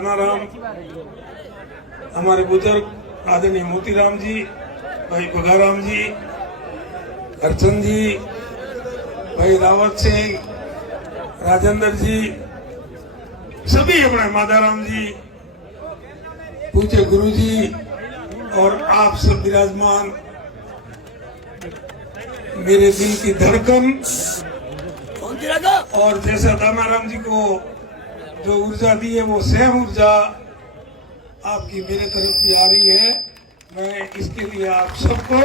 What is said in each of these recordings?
कानाराम, हमारे बुजुर्ग आदरणीय मोतीराम जी, भाई बगाराम जी, हरचंद जी, भाई रावत सिंह, राजेंद्र जी, सभी अपने माधाराम जी, पूज्य गुरु जी और आप सब विराजमान, मेरे दिल की धड़कन। और जैसा दामाराम जी को जो ऊर्जा दी है वो सेम ऊर्जा आपकी मेरे तरफ भी आ रही है। मैं इसके लिए आप सबको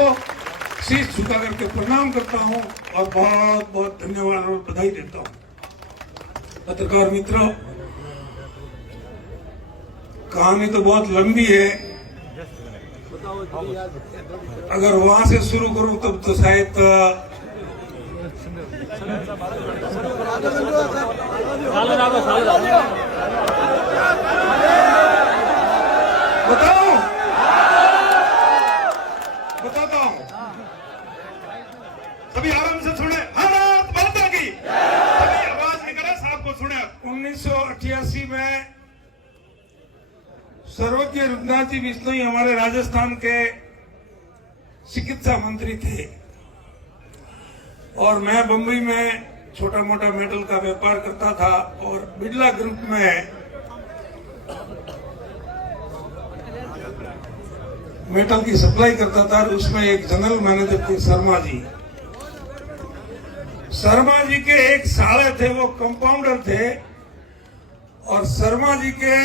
शीश झुका करके प्रणाम करता हूं और बहुत बहुत धन्यवाद और बधाई देता हूं। पत्रकार मित्रों, कहानी तो बहुत लंबी है, अगर वहां से शुरू करूं तब तो शायद बताता हूं। सभी आराम से सुने, भारत माता की सभी आवाज निकले, सबको सुने। 1988 में सर्वज्ञ रुद्रनाथ जी बिश्नोई हमारे राजस्थान के चिकित्सा मंत्री थे और मैं बम्बई में छोटा मोटा मेटल का व्यापार करता था और बिरला ग्रुप में मेटल की सप्लाई करता था। और उसमें एक जनरल मैनेजर थे शर्मा जी। शर्मा जी के एक साले थे, वो कंपाउंडर थे और शर्मा जी के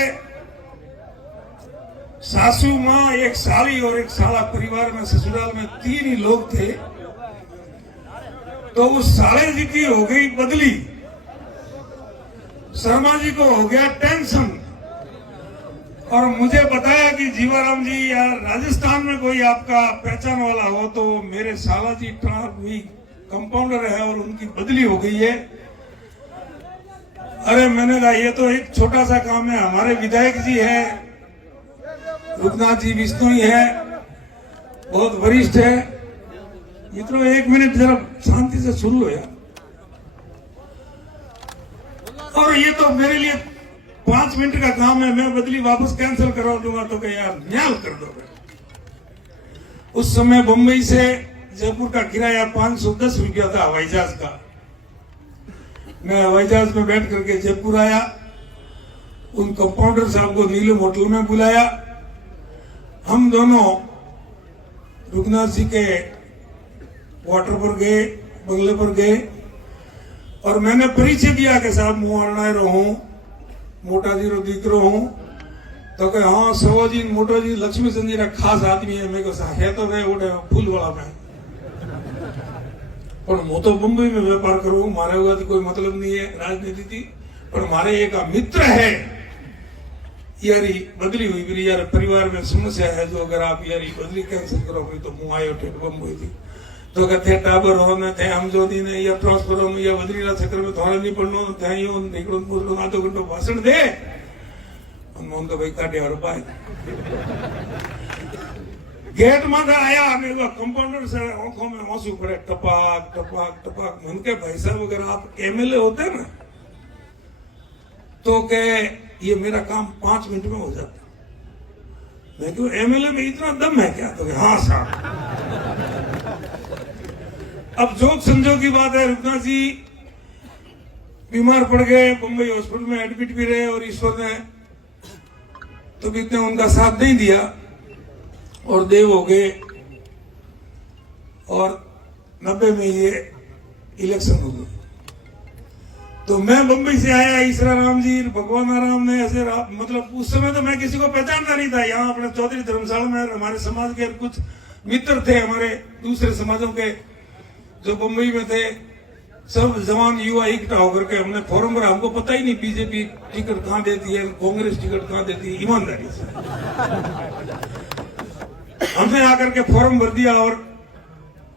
सासू माँ, एक साली और एक साला, परिवार में ससुराल में 3 ही लोग थे। तो उस साले जी की हो गई बदली, शर्मा जी को हो गया टेंशन और मुझे बताया कि जीवाराम जी या राजस्थान में कोई आपका पहचान वाला हो तो मेरे साला जी भी कंपाउंडर है और उनकी बदली हो गई है। अरे मैंने कहा ये तो एक छोटा सा काम है, हमारे विधायक जी है, रुद्रनाथ जी बिश्नोई है, बहुत वरिष्ठ है। मित्रों, 1 मिनट जरा शांति से सुन लो यार। और ये तो मेरे लिए 5 मिनट का काम है, मैं बदली वापस कैंसिल करवा दूंगा तो क्या यार न्याल कर दो। उस समय बंबई से जयपुर का किराया 510 रुपया था हवाई जहाज का। मैं हवाई जहाज में बैठ करके जयपुर आया, उन कंपाउंडर साहब को नीलम होटल में बुलाया। हम दोनों रुद्रनाथ जी के क्वार्टर पर गए, बंगले पर गए और मैंने परिचय दिया कि साहब मुँह अरणायरो हूँ, मोटा जी रो दीकरो हूँ। तो कहे हाँ सवो जी मोटो जी लक्ष्मी चंद जी रा खास आदमी है। मैं कहा है तो वे उठे फूल वाला में, पर मैं तो बम्बई में व्यापार करूँ, मारे हुआ तो कोई मतलब नहीं है राजनीति थी, पर हमारे एक मित्र है यारी बदली हुई मेरी यार परिवार में समस्या है, जो अगर आप यारी बदली कैंसिल करोगे तो मुँह आयो ठेठ बम्बई थी। तो कहते टाबर होने थे हम जो दिन या ट्रांसफर होने या बदली ना चक्कर में थोड़ा नहीं पड़नो थे यो निकलो पूछलो आधो घंटो भाषण दे मन तो भाई काटे और पाए गेट में आया हमें कंपाउंडर से आंखों में आंसू पड़े, टपाक टपाक टपाक। मन के भाई साहब अगर आप एमएलए होते ना तो के ये मेरा काम 5 मिनट में हो जाता। मैं क्यों एमएलए में इतना दम है क्या? तो हाँ साहब। अब जोक संजोग की बात है, रुद्रनाथ जी बीमार पड़ गए, मुंबई हॉस्पिटल में एडमिट भी रहे और ईश्वर ने तो भी इतने उनका साथ नहीं दिया और देव हो गए और 90 में ये इलेक्शन हो गई। तो मैं बंबई से आया, ईश्वरा राम जी, भगवान राम ने ऐसे मतलब उस समय तो मैं किसी को पहचानता नहीं था। यहाँ अपने चौधरी धर्मशाला में हमारे समाज के कुछ मित्र थे, हमारे दूसरे समाजों के जो बंबई में थे, सब जवान युवा इकट्ठा होकर के हमने फॉर्म भरा। हमको पता ही नहीं बीजेपी टिकट कहाँ देती है, कांग्रेस टिकट कहाँ देती है, ईमानदारी से हमने आकर के फॉर्म भर दिया और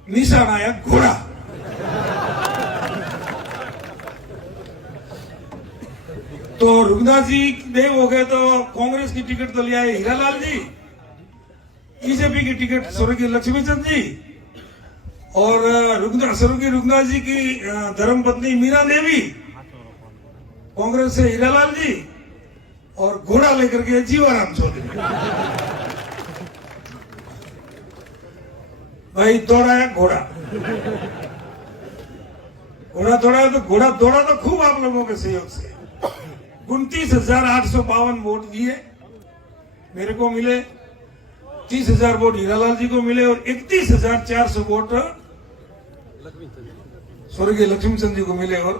निशान आया घोड़ा। तो रुद्रनाथ जी देव हो गए तो कांग्रेस की टिकट तो ले आए हीरालाल जी, बीजेपी की टिकट स्वर्गीय लक्ष्मीचंद जी और स्वर्गीय रुद्रनाथ जी की धर्मपत्नी मीरा देवी, कांग्रेस से हीरालाल जी और घोड़ा लेकर के जीवाराम चौधरी। भाई दौड़ाया घोड़ा, घोड़ा दौड़ाया तो घोड़ा दौड़ा तो खूब आप लोगों के सहयोग से। 29,852 वोट दिए मेरे को मिले, 30,000 वोट हीरालाल जी को मिले और 31,400 वोट स्वर्गीय लक्ष्मीचंद जी को मिले और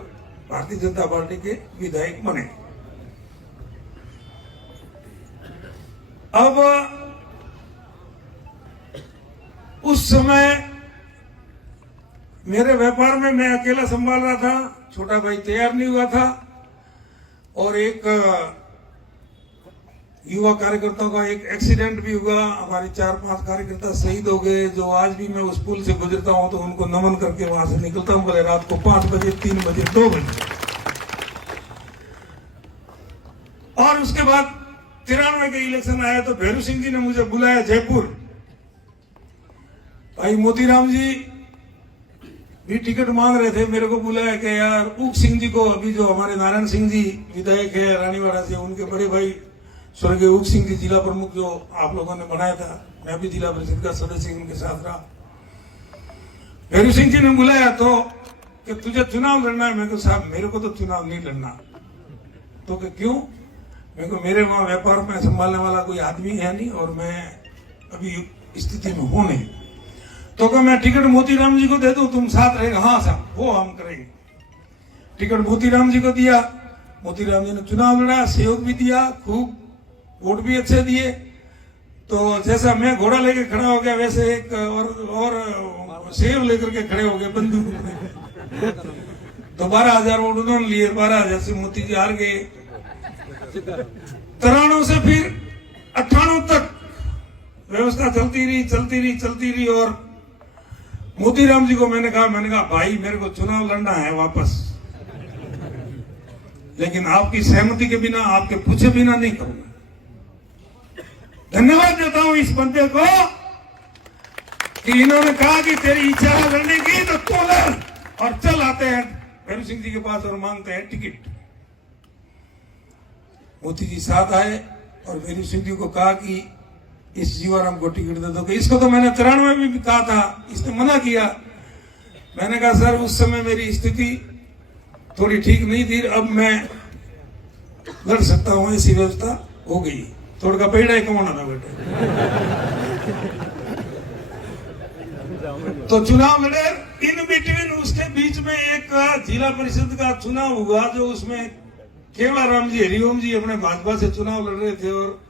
भारतीय जनता पार्टी के विधायक बने। अब उस समय मेरे व्यापार में मैं अकेला संभाल रहा था, छोटा भाई तैयार नहीं हुआ था और एक युवा कार्यकर्ताओं का एक एक्सीडेंट भी हुआ। हमारे 4-5 कार्यकर्ता शहीद हो गए, जो आज भी मैं उस पुल से गुजरता हूं तो उनको नमन करके वहां से निकलता हूं, भले रात को 5 बजे, 3 बजे, 2 बजे। और उसके बाद 93 के इलेक्शन आया तो भैरू सिंह जी ने मुझे बुलाया जयपुर। भाई मोतीराम जी भी टिकट मांग रहे थे, मेरे को बुलाया कि यार ऊक सिंह जी को, अभी जो हमारे नारायण सिंह जी विधायक है रानीवाड़ा से, उनके बड़े भाई स्वर्गीय ऊक सिंह जी जिला प्रमुख जो आप लोगों ने बनाया था, मैं भी जिला परिषद का सदस्य उनके साथ रहा। भैरू सिंह जी ने बुलाया तो कि तुझे चुनाव लड़ना है। मैं कहा साहब मेरे को तो चुनाव नहीं लड़ना। तो कि क्यों? मैं को मेरे वहां व्यापार में संभालने वाला कोई आदमी है नहीं और मैं अभी स्थिति में हूं नहीं। तो क्या मैं टिकट मोतीराम जी को दे दूं, तुम साथ रहेगा? हाँ साहब वो हम करेंगे। टिकट मोतीराम जी को दिया, मोतीराम जी ने चुनाव लड़ा, सहयोग भी दिया, खूब वोट भी अच्छे दिए। तो जैसा मैं घोड़ा लेके खड़ा हो गया वैसे एक और सेव लेकर के खड़े हो गए बंदूक में। तो 12,000 वोट उन्होंने लिए, 12,000 से मोती जी हार गए। 93 से फिर 98 तक व्यवस्था चलती रही और मोतीराम जी को मैंने कहा भाई मेरे को चुनाव लड़ना है वापस, लेकिन आपकी सहमति के बिना, आपके पूछे बिना नहीं करूंगा। धन्यवाद देता हूं इस बंदे को कि इन्होंने कहा कि तेरी इच्छा है लड़ने की तो तू लड़, और चल आते हैं भैरू सिंह जी के पास और मांगते हैं टिकट। मोती जी साथ आए और भैरू सिंह जी को कहा कि इस जीवाराम को टिकट दे दो। इसको तो मैंने 93 में भी कहा था, इसने मना किया। मैंने कहा सर उस समय मेरी स्थिति थोड़ी ठीक नहीं थी, अब मैं लड़ सकता हूं, ऐसी व्यवस्था हो गई। थोड़ा का पेड़ा ही कमाना था बेटे। तो चुनाव लड़े। इन बिटवीन उसके बीच में एक जिला परिषद का चुनाव हुआ जो उसमें केवलाराम जी हरिओम जी अपने भाजपा से चुनाव लड़ रहे थे और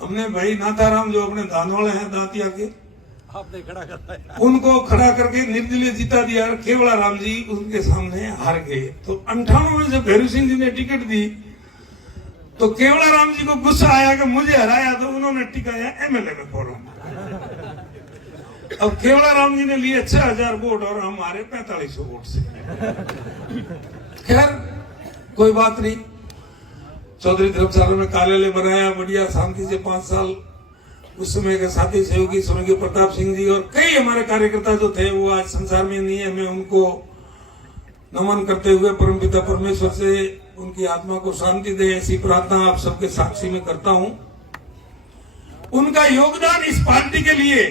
हमने भाई नाथाराम जो अपने धानवाड़े हैं दांतिया के, आपने खड़ा करता उनको खड़ा करके निर्दलीय जीता दिया। केवलाराम जी उनके सामने हार गए। तो 98 में जब भैरू सिंह जी ने टिकट दी तो केवलाराम जी को गुस्सा आया कि मुझे हराया, तो उन्होंने टिकाया एमएलए में फॉर्म। अब केवलाराम जी ने लिए 6,000 वोट और हम हारे 4500 वोट से। खैर कोई बात नहीं। चौधरी धर्मशाला में कार्यालय बनाया, बढ़िया शांति से 5 साल। उस समय के साथी सहयोगी स्वर्गीय प्रताप सिंह जी और कई हमारे कार्यकर्ता जो थे वो आज संसार में नहीं है। मैं उनको नमन करते हुए परमपिता परमेश्वर से उनकी आत्मा को शांति दे ऐसी प्रार्थना आप सबके साक्षी में करता हूं। उनका योगदान इस पार्टी के लिए,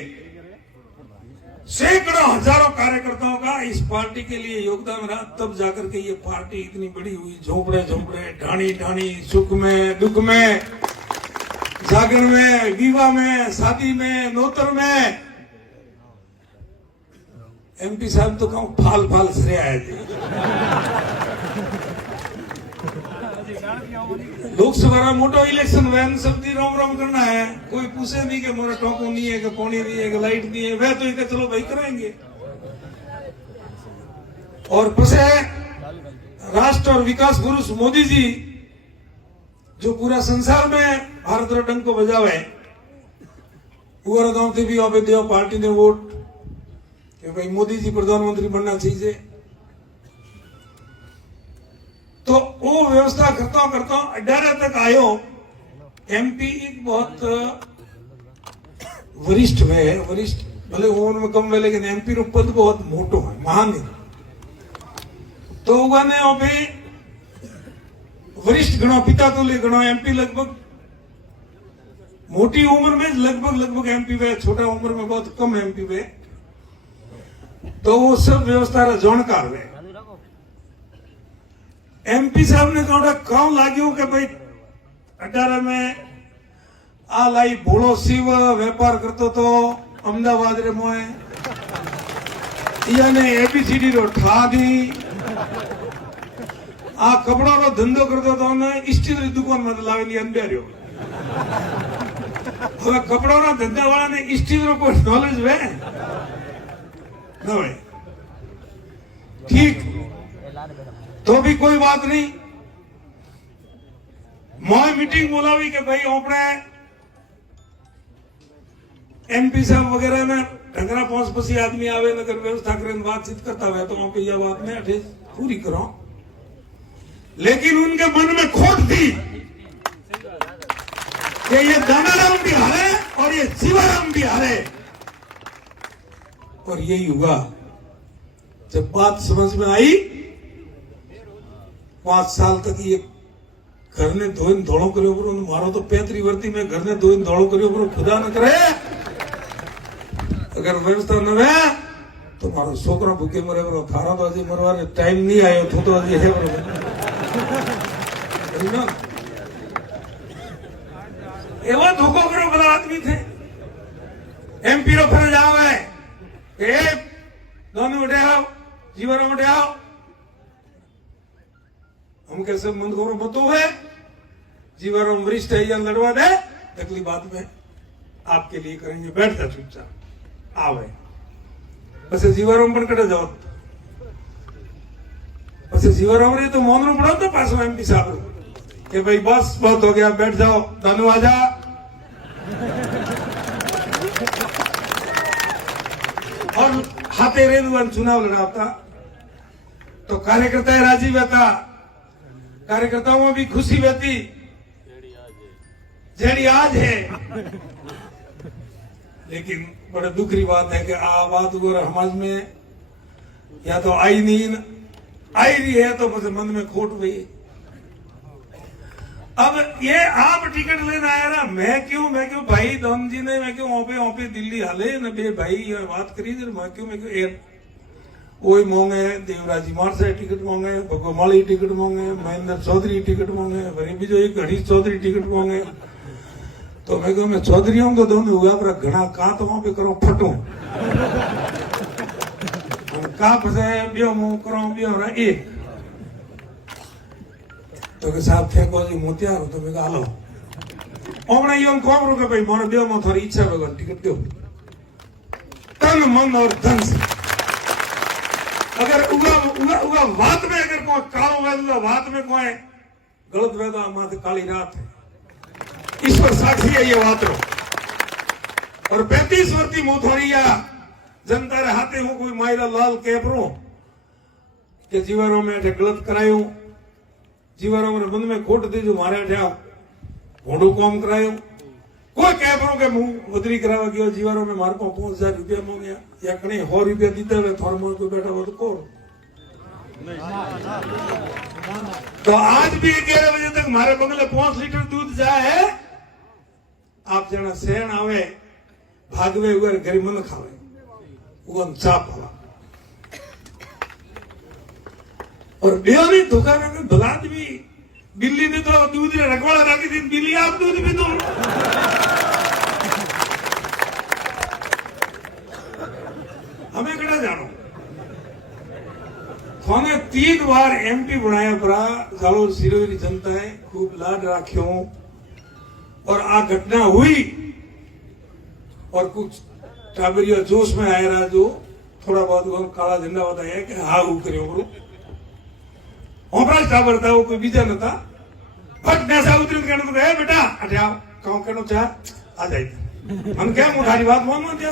सैकड़ों हजारों कार्यकर्ताओं का इस पार्टी के लिए योगदान रहा, तब जाकर के ये पार्टी इतनी बड़ी हुई। झोंपड़े झोंपड़े, ढाणी ढाणी, सुख में दुख में, जागरण में, विवाह में, शादी में, नौतर में। एमपी साहब तो कहूं फाल फाल सरे आए थे। लोकसभा मोटो इलेक्शन वैन सबकी रोम रोम करना है, कोई पूछे नहीं कि मोरा टोको नहीं है कि पानी नहीं है कि लाइट नहीं है, वह तो ये चलो भाई करेंगे। और पसे राष्ट्र और विकास पुरुष मोदी जी जो पूरा संसार में भारत रत्न को बजावे, वो गांव से भी आप देव पार्टी ने वोट कि भाई मोदी जी प्रधानमंत्री बनना चाहिए। तो वो व्यवस्था करता हूं 18 तक आयो। एमपी एक बहुत वरिष्ठ है, वरिष्ठ भले उम्र में कम है लेकिन एमपी रो पद बहुत मोटो है, महान है। तो उगाने अभी वरिष्ठ गणो पिता तुल्य गणो एमपी लगभग मोटी उम्र में लगभग एमपी वे, छोटा उम्र में बहुत कम एमपी वे, तो वो सब व्यवस्था रा जानकार वे। एमपी साहब ने थोड़ा काम लाग्यो कि भाई 18 में आ लाई भोळो शिव व्यापार करतो तो अमदावाद रे मोए याने एबीसीडी रो ठा दी आ कपड़ा रो धंधो करतो तो ने स्टील री दुकान में लावेली अंबेरियो। હવે કપડાના ધંધા વાળાને સ્ટીલનો કોઈ નોલેજ વે ન હોય, ठीक तो भी कोई बात नहीं। मोय मीटिंग बोलावी के भाई આપણે एमपी साहब वगैरह में ढंगरा पहुंच पसी आदमी आवे नगर व्यवस्था करें बातचीत करता हुआ तो वहां पे यह बात में अठे पूरी करो, लेकिन उनके मन में खोट थी कि ये दानाराम भी हारे और ये शिवाराम भी हारे। और यही हुआ जब बात समझ में आई। 5 साल तक ये घर ने धोइन धोड़ो करो करो, मारो तो 35 वर्ती में घर ने धोइन धोड़ो करो करो, खुदा न करे अगर व्यवस्था न रहे तो मारो छोकरा भूखे मरे करो, थारा तो अजी मरवाने टाइम नहीं आयो तो अजी है ना। एवं धोखो करो बड़ा आदमी थे। एमपी रो फर्ज आवे ए दोनों उठे आओ, जीवन उठे आओ, हम कैसे मंद करो बतो है जीवन वरिष्ठ है या लड़वा दे, अगली बात में आपके लिए करेंगे, बैठ जा चुपचाप आवे बस जीवाराम पण कटे जाओ बस जीवाराम रे तो मौन पड़ो तो पास एमपी साहब कि भाई बस बहुत हो गया, बैठ जाओ, दानू आजा। और हाथे रेलुआन चुनाव लड़ाता तो कार्यकर्ता राजी रहता, कार्यकर्ताओं में भी खुशी रहती, जेडी आज है। लेकिन बड़े दुख की बात है कि आ बात समाज में या तो आई नहीं, आई रही है तो बस मन में खोट गई। अब ये आप टिकट लेना आया ना, मैं क्यों भाई धन जी ने मैं क्यों ओपे दिल्ली हाले न बे भाई ये बात करी मैं क्यों वही मोंगे देवराज जी मार से टिकट मोंगे, भगोमाली टिकट मोंगे, महेंद्र चौधरी टिकट मोंगे, वरी बीजो एक हरीश चौधरी टिकट मोंगे। तो मैं कहूं मैं चौधरी हूं तो दोनों हुआ पर घना का तो वहां पे करो फटू का फसे बियो मुंह करो बियो रा ए तो के साहब थे को जी मोतिया तो मैं हालो ओमणे यो कोम रो के भाई मोर बियो में थोड़ी इच्छा भगवान टिकट दो तन मन और धन से। अगर उगा बात में अगर कोई कालो वेलो बात में कोई गलत वेदा माथे काली रात है, ईश्वर साक्षी है ये बात रो। और 35 वर्ती मोथोरिया जनता रे हाथे हूं कोई मायरा लाल कैपरो के जीवनों में गलत करायो, जीवनों में मन में खोट दी जो मारे जाओ घोड़ू काम करायो, कोई कैपरो के मुंह बदरी करावा गयो, जीवनों में मार को 5000 रुपया मांगया या कहीं 100 रुपया दीते हुए थोड़ा मोड़ को बैठा वो तो कौन। तो आज भी 11 बजे तक हमारे बंगले 5 लीटर दूध जाए है, आप जना सहन आवे भागवे हुए गरीब मन खावे वो चाप हवा। और बेहनी धोखा में भलाद भी बिल्ली ने तो दूध रे रखवाड़ा रखी थी, बिल्ली आप दूध भी दो। हमें कड़ा जानो थाने 3 बार एमपी बनाया पड़ा, जालोर सिरोही जनता है खूब लाड राख्यो और आ घटना हुई और कुछ टाबरिया जोश में आया रहा जो थोड़ा बहुत काला झंडा बताया कि हाँ वो करियो करो ओपरा टाबर था वो कोई बीजा न था फट नैसा उतरी कहने तो कहे बेटा अटे आओ कहूं कहनो चाह आ जाइए हम क्या मुठारी बात मान दिया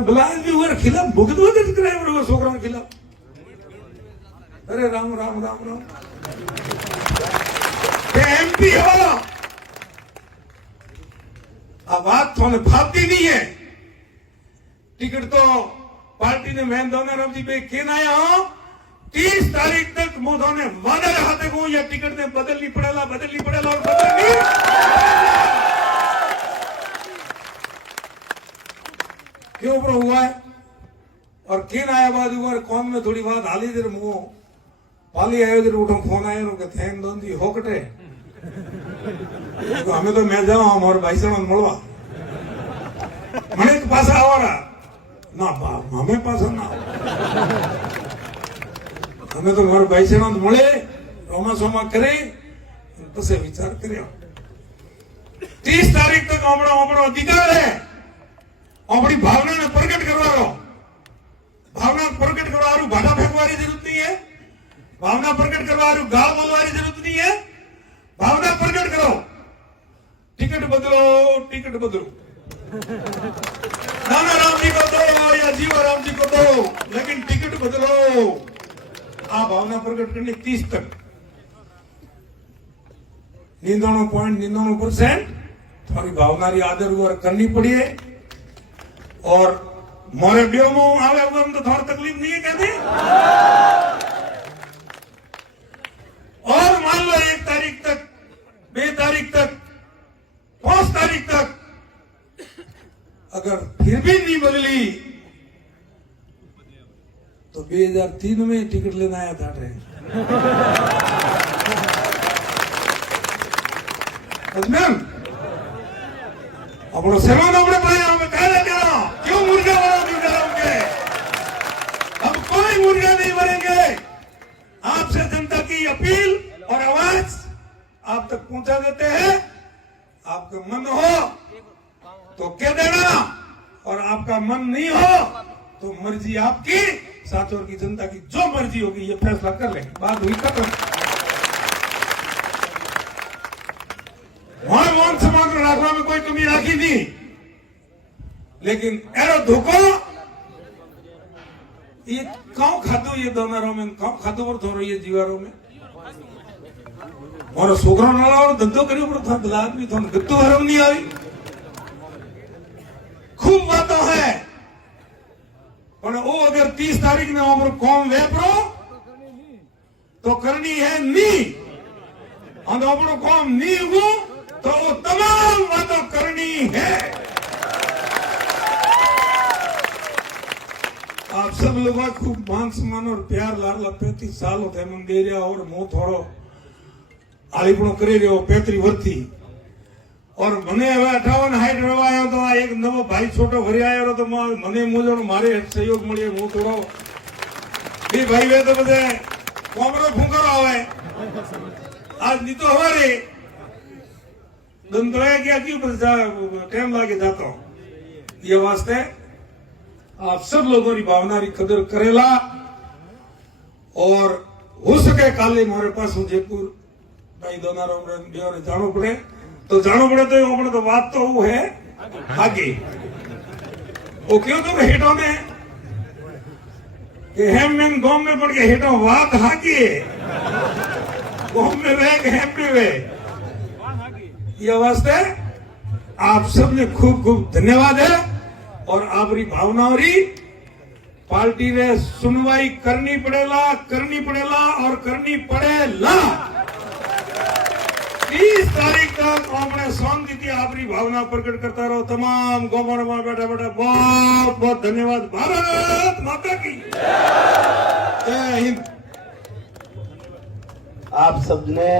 बुलाए भी हुए खिलाफ भुगत हुए कराए छोकरा के खिलाफ। अरे राम राम राम राम एमपी हो अब बात थोड़े फापती नहीं है। टिकट तो पार्टी ने मैं दोनों राम जी पे केन आया हो 30 तारीख तक मोदी ने वादा रहा था को ये टिकट ने बदलनी पड़ेगा और बदलनी। क्यों पर हुआ है और किन आया बाद हुआ कौन में थोड़ी बात हाली देर मुंह पाली आयो देर उठो फोन आयो के थैंक दोन दी होकटे तो हमें तो मैं जाऊं हमारे भाई से મળવા મને પાછા આવરા ના हमें पाछा ना हमें तो मारे भाई से મળે रोमा सोमा करे પછી વિચાર કર્યો 30 तारीख तक આપણો अधिकार है अपनी भावना ने प्रकट करवारो भावना प्रकट करवारू भाटा फेंकवारी जरूरत नहीं है भावना प्रकट करवारू गाल बोलवारी जरूरत नहीं है भावना प्रकट करो टिकट बदलो नाना राम जी को दो या जीवा राम जी को दो लेकिन टिकट बदलो आ भावना प्रकट करनी 30 तक निंदाणो पॉइंट 99% थोड़ी भावना री आदर वर करनी पड़ी है और मोरे ब्यो में आवे हुआ तो थोड़ी तकलीफ नहीं है कहते और मान लो 1 तारीख तक 2 तारीख तक 5 तारीख तक अगर फिर भी नहीं बदली तो 2003 में टिकट लेना आया था अपनो सेवन अपने पाए हमें कह देते हो क्यों मुर्गा बनाओगे हम कोई मुर्गा नहीं बनेंगे आपसे जनता की अपील और आवाज आप तक पहुंचा देते हैं आपका मन हो तो कह देना और आपका मन नहीं हो तो मर्जी आपकी साचौर की जनता की जो मर्जी होगी ये फैसला कर ले बात हुई खत्म वहां मौन समाज रखवा में कोई कमी राखी नहीं लेकिन एरो धोखो ये कौन खातो ये दोनारों में कौन खातो पर थोड़ो ये जीवारों में और छोकरो नाला और धंधो करियो पर था दलाल भी थोन गत्तो हरम नहीं आई खूब बातों है पर वो अगर 30 तारीख में हमरो कौम वेपरो तो करनी है नी और हमरो कौम नी हो तो वो तमाम बातों करनी है आप सब लोगों को खूब मान सम्मान और प्यार लाल 35 साल होते मन दे रहा और मुंह थोड़ो आलीपणो करे रहो 35 वर्षी और मने હવે 58 હાઈટ રહેવા આવ્યો તો આ એક નવો ભાઈ છોટો ઘરે આવ્યો તો મને મોજોનો મારે સહયોગ મળ્યો હું થોડો બે ભાઈ વે તો બધે કોમરો ફૂંકરો આવે आज नहीं तो हमारे दंतराया क्या क्यों टाइम लागे जाता ये वास्ते आप सब लोगों की भावना की कदर करेला और हो सके काले मारे पास हूँ जयपुर भाई दोनारों ने जानो पड़े तो अपने तो बात तो वो है आगे वो क्यों तो हेटों में कि हेम में गांव में पड़ के हेटों बात हाकी गांव में रह हेम में वे ये वास्ते आप सबने खूब खूब धन्यवाद है और आपरी भावनाओं री पार्टी ने सुनवाई करनी पड़ेला और करनी पड़ेला 30 तारीख तक हमने शांति थी आपरी भावना प्रकट करता रहो तमाम गोमर में बैठा बहुत बहुत धन्यवाद भारत माता की जय हिंद आप सबने